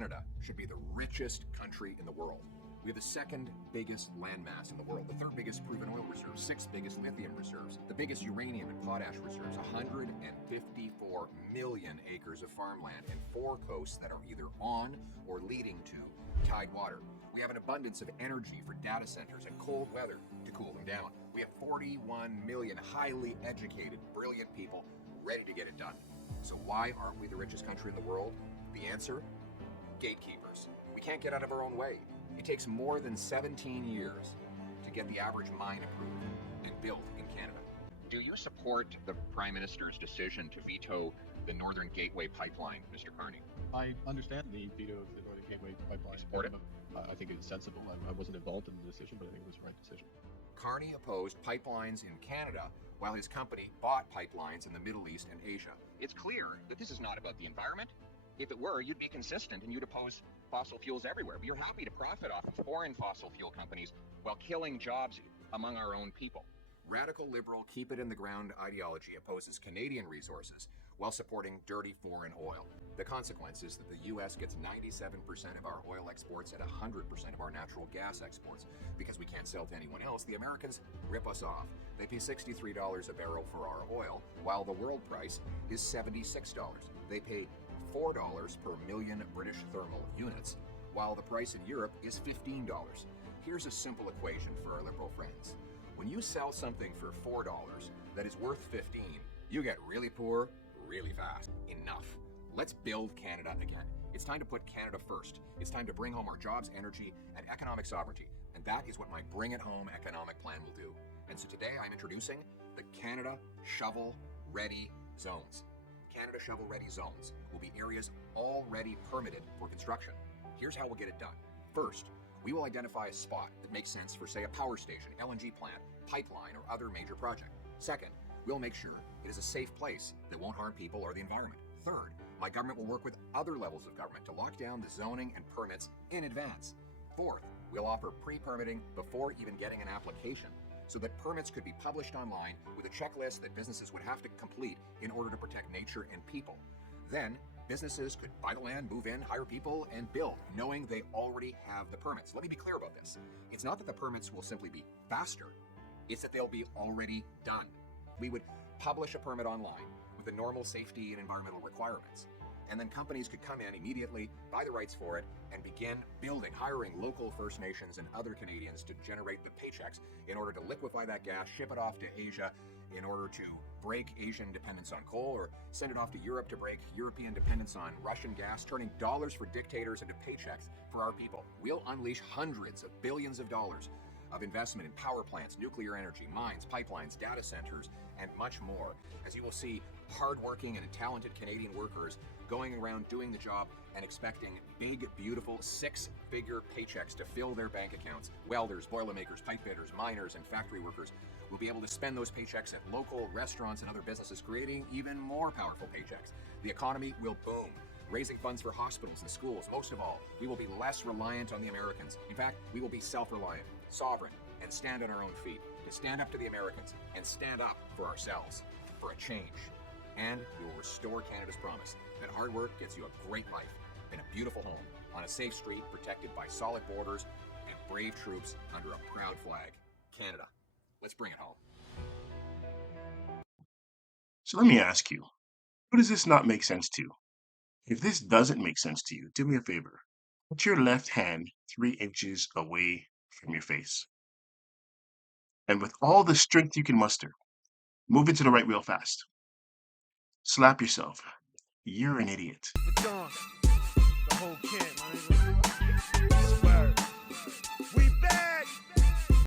Canada should be the richest country in the world. We have the second biggest landmass in the world, the third biggest proven oil reserves, sixth biggest lithium reserves, the biggest uranium and potash reserves, 154 million acres of farmland, and 4 coasts that are either on or leading to tidewater. We have an abundance of energy for data centers and cold weather to cool them down. We have 41 million highly educated, brilliant people ready to get it done. So why aren't we the richest country in the world? The answer? Gatekeepers. We can't get out of our own way. It takes more than 17 years to get the average mine approved and built in Canada. Do you support the Prime Minister's decision to veto the Northern Gateway pipeline, Mr. Carney? I understand the veto of the Northern Gateway pipeline. Support it? I think it's sensible. I wasn't involved in the decision, but I think it was the right decision. Carney opposed pipelines in Canada while his company bought pipelines in the Middle East and Asia. It's clear that this is not about the environment. If it were, you'd be consistent and you'd oppose fossil fuels everywhere. But you're happy to profit off of foreign fossil fuel companies while killing jobs among our own people. Radical liberal keep it in the ground ideology opposes Canadian resources while supporting dirty foreign oil. The consequence is that the U.S. gets 97% of our oil exports and 100% of our natural gas exports. Because we can't sell to anyone else, the Americans rip us off. They pay $63 a barrel for our oil, while the world price is $76. They pay $4 per million British thermal units, while the price in Europe is $15. Here's a simple equation for our liberal friends. When you sell something for $4 that is worth $15, you get really poor really fast. Enough. Let's build Canada again. It's time to put Canada first. It's time to bring home our jobs, energy, and economic sovereignty. And that is what my Bring It Home economic plan will do. And so today I'm introducing the Canada Shovel Ready Zones. Canada Shovel Ready Zones will be areas already permitted for construction. Here's how we'll get it done. First, we will identify a spot that makes sense for, say, a power station, LNG plant, pipeline, or other major project. Second, we'll make sure it is a safe place that won't harm people or the environment. Third, my government will work with other levels of government to lock down the zoning and permits in advance. Fourth, we'll offer pre-permitting before even getting an application, so that permits could be published online with a checklist that businesses would have to complete in order to protect nature and people. Then, businesses could buy the land, move in, hire people, and build, knowing they already have the permits. Let me be clear about this. It's not that the permits will simply be faster, it's that they'll be already done. We would publish a permit online with the normal safety and environmental requirements. And then companies could come in immediately, buy the rights for it, and begin building, hiring local First Nations and other Canadians to generate the paychecks in order to liquefy that gas, ship it off to Asia in order to break Asian dependence on coal, or send it off to Europe to break European dependence on Russian gas, turning dollars for dictators into paychecks for our people. We'll unleash hundreds of billions of dollars of investment in power plants, nuclear energy, mines, pipelines, data centers, and much more. As you will see, hardworking and talented Canadian workers going around doing the job and expecting big, beautiful, 6-figure paychecks to fill their bank accounts. Welders, boilermakers, pipe fitters, miners, and factory workers will be able to spend those paychecks at local restaurants and other businesses, creating even more powerful paychecks. The economy will boom, raising funds for hospitals and schools. Most of all, we will be less reliant on the Americans. In fact, we will be self-reliant, sovereign, and stand on our own feet, to stand up to the Americans and stand up for ourselves, for a change. And we will restore Canada's promise that hard work gets you a great life and a beautiful home on a safe street protected by solid borders and brave troops under a proud flag. Canada, let's bring it home. So let me ask you, who does this not make sense to? If this doesn't make sense to you, do me a favor. Put your left hand 3 inches away from your face. And with all the strength you can muster, move into the right real fast. Slap yourself. You're an idiot. The whole kit, my nigga.